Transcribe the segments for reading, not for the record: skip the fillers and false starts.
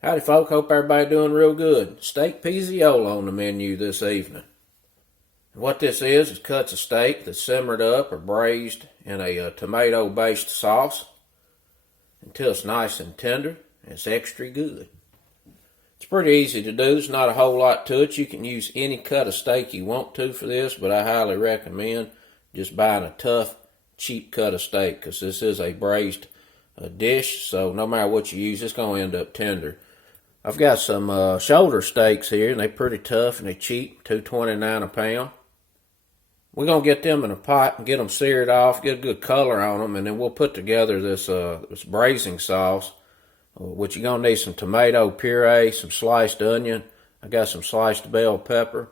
Howdy folk, hope everybody doing real good. Steak Pizzaiola on the menu this evening. And what this is cuts of steak that's simmered up or braised in a tomato-based sauce until it's nice and tender and it's extra good. It's pretty easy to do. There's not a whole lot to it. You can use any cut of steak you want to for this, but I highly recommend just buying a tough, cheap cut of steak because this is a braised dish, so no matter what you use, it's going to end up tender. I've got some shoulder steaks here, and they're pretty tough and they're cheap, $2.29 a pound. We're going to get them in a pot and get them seared off, get a good color on them, and then we'll put together this braising sauce, which you're going to need some tomato puree, some sliced onion. I got some sliced bell pepper.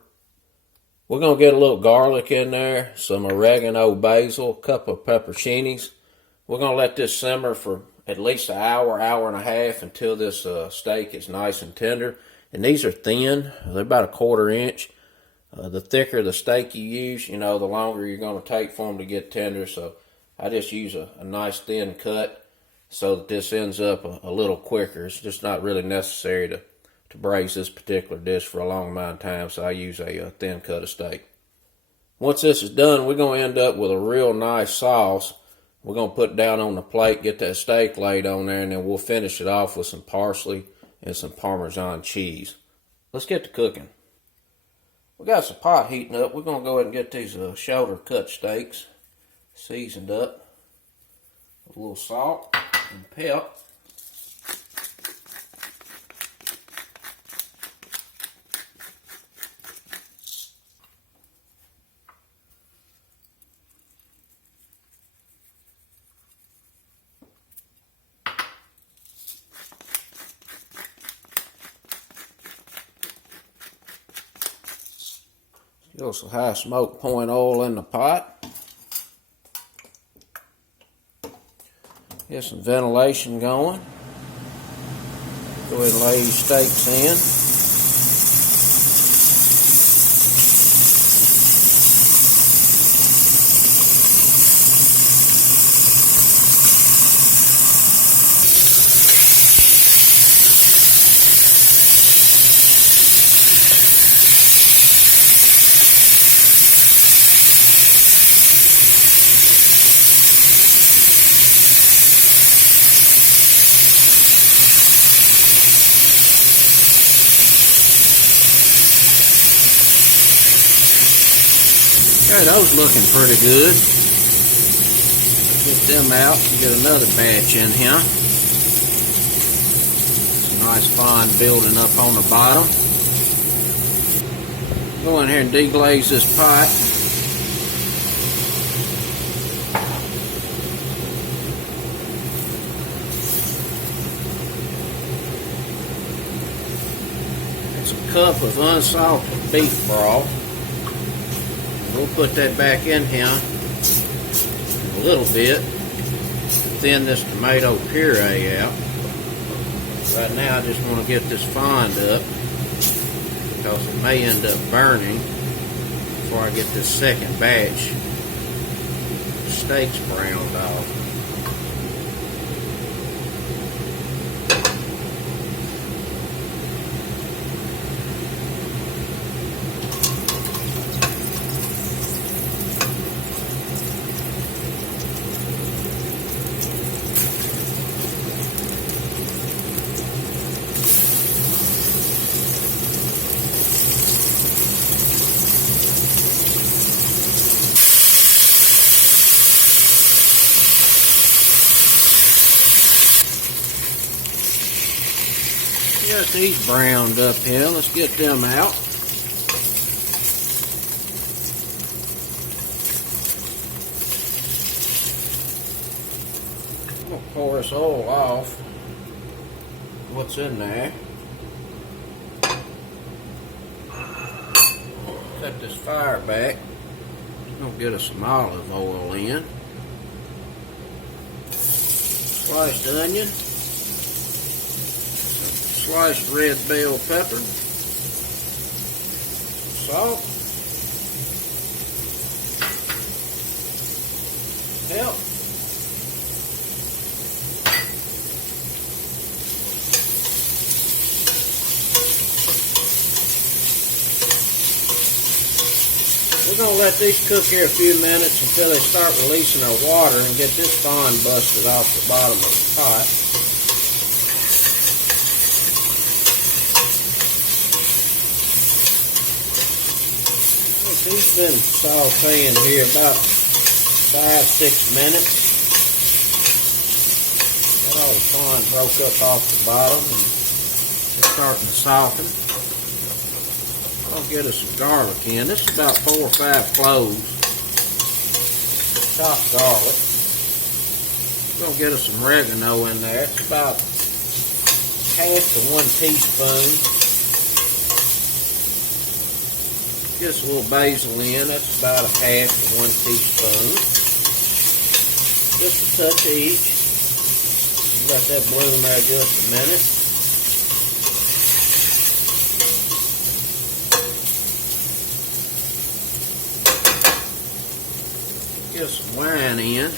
We're going to get a little garlic in there, some oregano, basil, a couple of pepperoncinis. We're going to let this simmer for at least an hour, hour and a half until this steak is nice and tender. And these are thin. They're about 1/4 inch. The thicker the steak you use, the longer you're going to take for them to get tender. So I just use a nice thin cut so that this ends up a little quicker. It's just not really necessary to braise this particular dish for a long amount of time, so I use a thin cut of steak. Once this is done, we're going to end up with a real nice sauce. We're going to put it down on the plate, get that steak laid on there, and then we'll finish it off with some parsley and some Parmesan cheese. Let's get to cooking. We got some pot heating up. We're going to go ahead and get these shoulder cut steaks seasoned up with a little salt and pepper. Still some high smoke point oil in the pot. Get some ventilation going. Go ahead and lay these steaks in. Okay, those looking pretty good. Get them out and get another batch in here. Nice fine building up on the bottom. Go in here and deglaze this pot. It's a cup of unsalted beef broth. We'll put that back in here a little bit to thin this tomato puree out. Right now I just want to get this fined up because it may end up burning before I get this second batch of steaks browned off. Got these browned up here. Let's get them out. I'm going to pour this oil off. What's in there? Set this fire back. I'm going to get us some olive oil in. Sliced onion. Sliced red bell pepper, salt, pepper, We're going to let these cook here a few minutes until they start releasing their water and get this fond busted off the bottom of the pot. These been sauteing here about 5-6 minutes. Got all the fond broke up off the bottom and it's starting to soften. I'll get us some garlic in. This is about 4 or 5 cloves. Chopped garlic. We're going to get us some oregano in there. It's about half to 1 teaspoon. Get us a little basil in. That's about a half to 1 teaspoon. Just a touch of each. Let that bloom there just a minute. Get some wine in.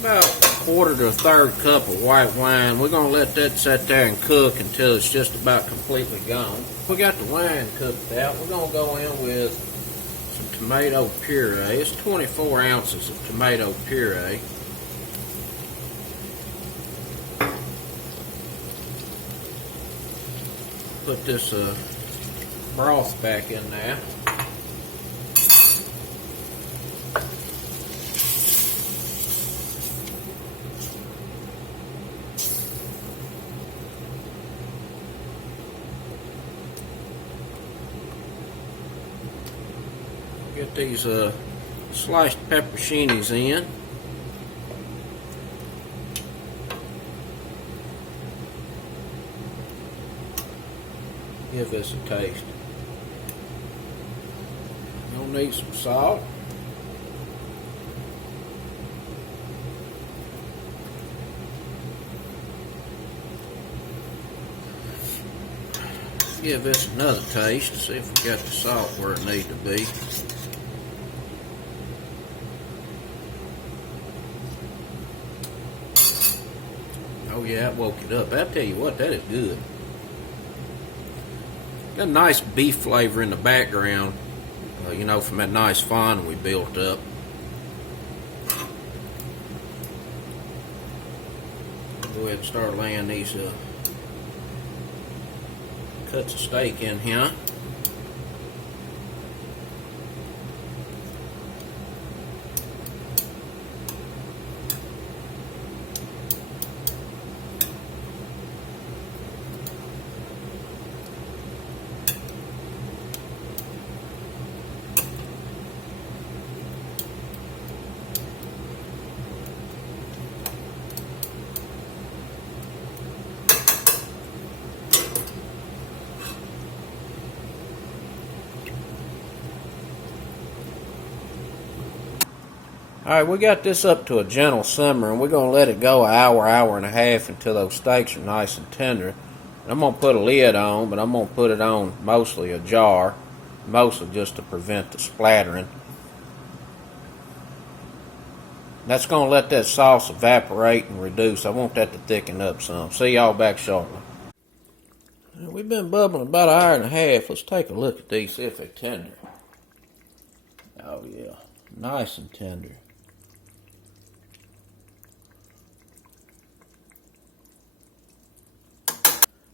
About a quarter to a third cup of white wine. We're going to let that sit there and cook until it's just about completely gone. We got the wine cooked out. We're going to go in with some tomato puree. It's 24 ounces of tomato puree. Put this broth back in there. Get these sliced pepperoncinis in. Give this a taste. You'll need some salt. Give this another taste to see if we got the salt where it needs to be. Oh yeah, it woke it up. I'll tell you what, that is good. Got a nice beef flavor in the background, you know, from that nice fond we built up. Go ahead and start laying these cuts of steak in here. Alright, we got this up to a gentle simmer, and we're going to let it go an hour, hour and a half until those steaks are nice and tender. And I'm going to put a lid on, but I'm going to put it on mostly a jar, mostly just to prevent the splattering. That's going to let that sauce evaporate and reduce. I want that to thicken up some. See y'all back shortly. We've been bubbling about an hour and a half. Let's take a look at these, see if they're tender. Oh yeah, nice and tender.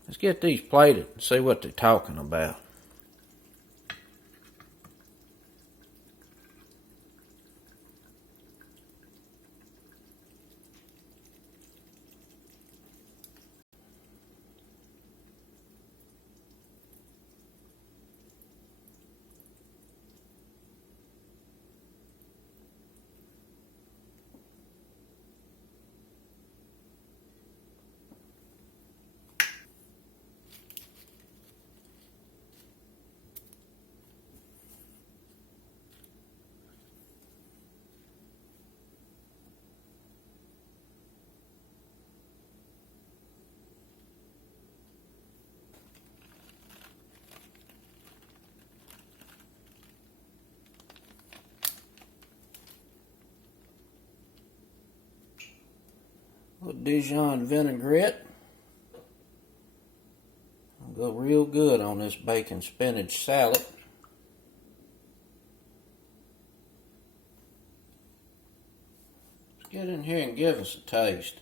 Let's get these plated and see what they're talking about. with Dijon vinaigrette. It'll go real good on this bacon spinach salad. Let's get in here and give us a taste.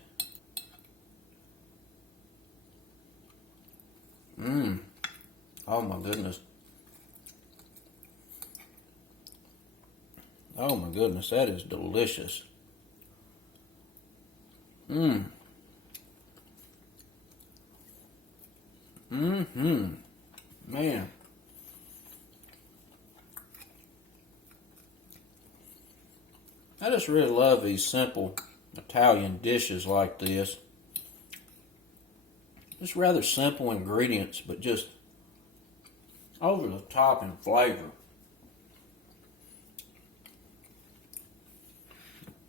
Oh my goodness. Oh my goodness, that is delicious. Man. I just really love these simple Italian dishes like this. Just rather simple ingredients, but just over the top in flavor.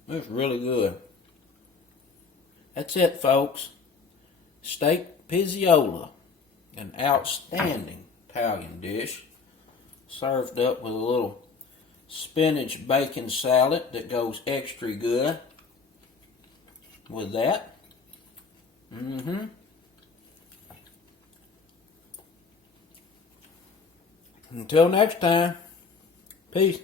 It's really good. That's it, folks. Steak Pizzaiola, an outstanding Italian dish, served up with a little spinach bacon salad that goes extra good with that. Until next time, peace.